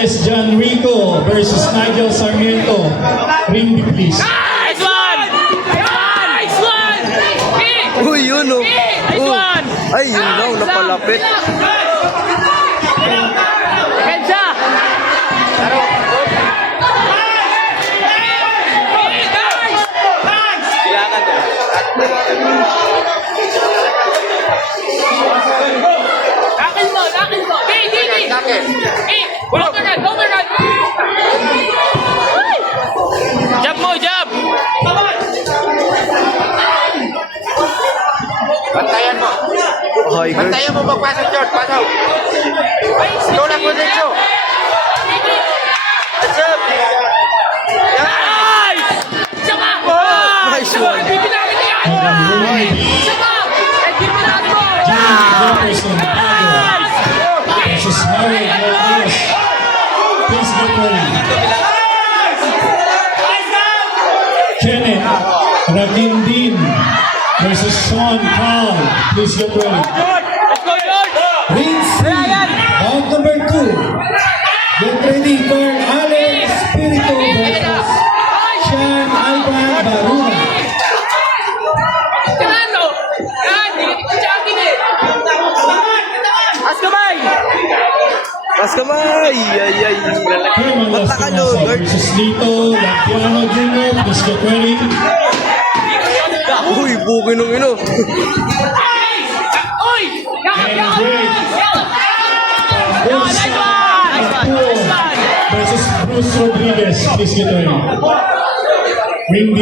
Gonzalez John Rico versus Nigel Sarmiento. Ring the please. Nice one! Nice one! Uy, yun o. Nice one! Ay, yun daw, napalapit. Kenza! Akin mo! Overrun! Jump mo, jump! Bantayan mo. Ay, girl. Bantayan mo magpasok, George. Pasok. Tulak mo dito. Pasok. Nice! Sama! Nice one. Bibinamin niya yan! Sama! Bibinamin mo! Jefferson Pago versus Harry Morales. Please get ready. Kenneth Ragindin versus Sean Paul. Please get ready. Let's go, George! Ring C, round number 2. Get ready, Carl Allen Espiritu versus Sean Alban Baruna. Ano? Yan! Hindi ko siya akin eh! As kamay! Pas kamay! Ay. Herman Las Bata ka Piñas doon, Lord. versus Lito Lapiano Jr. Please get ready. Uy, buki nung ino. Uy! Yakap! And break. Nice one! Versus Bruce Rodriguez. Please get ready. Ring D.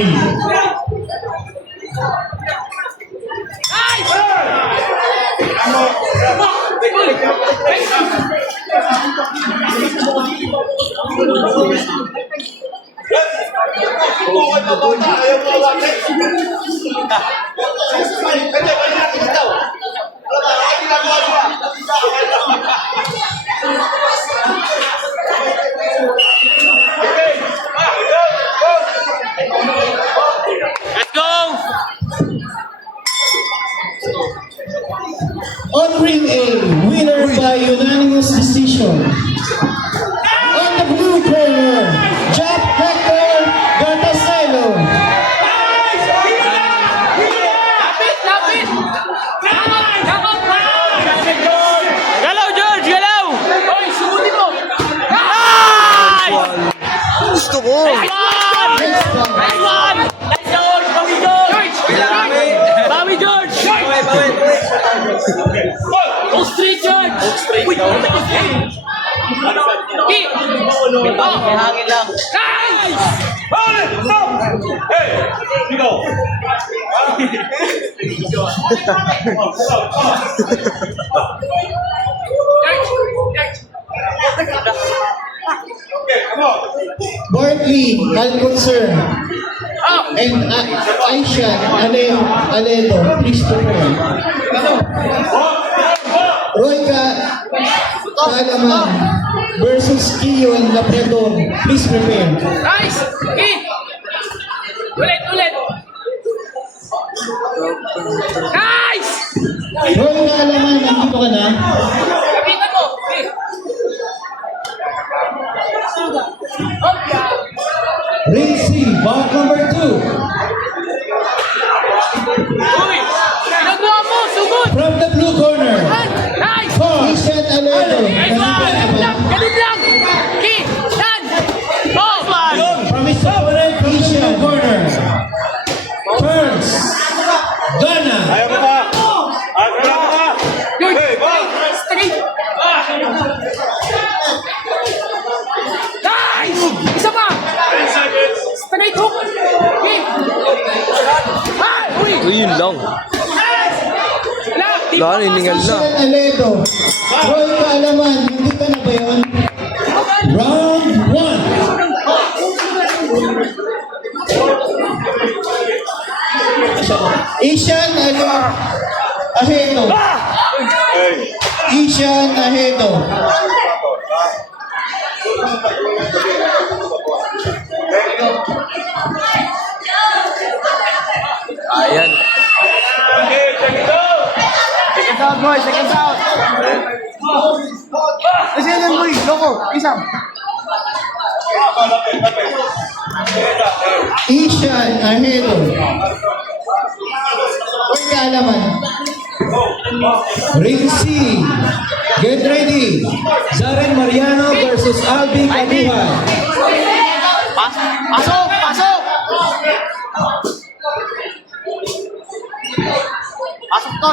Let's go! On ring A, winner by unanimous decision. On the blue corner, Jack Hector Gartaselo. Lapit! Galaw, George! Galaw! Uy, sugunin mo! Nice! Gusto ko. Nice one! Nice one! Nice George! Bawi, George! Bawi, George! Go straight, George! Go straight! Uy! Hangin lang. Nice! Bartley Alconcer and Aisha Aledo, please prepare. Roy Kalaman versus Kiyon Labrador, please prepare. Nice! Okay! Ulit! Nice! Roy Kalaman, nandito ka na? Kapitan mo! Okay! Ring C, bout number 2. Uy! Nagawa mo! Sugod! From the blue corner, Nice! Ishan Aledo, Nice nandito one! ka na ba? Ganun lang! Okay! Yan! Oh! From his opponent, from the blue corner, turns, Ghana. Straight! Nice! Isa pa! Straight hook! Okay! Uy! Uy, yun lang. Wala, niningal na. Ishan Aledo, Roy Kalaman, nandito na ba yun? Round 1. Ishan Ahedo. Ishan Ahedo. Ayan. Second out, boy. Second out. Kasi yan, boy. Loko. Isang. Ishan Ahedo. Huwag kaalaman. Ring C. Get ready. Zaren Mariano versus Albi Kabuhay. Pasok! Pasok! Pasok to!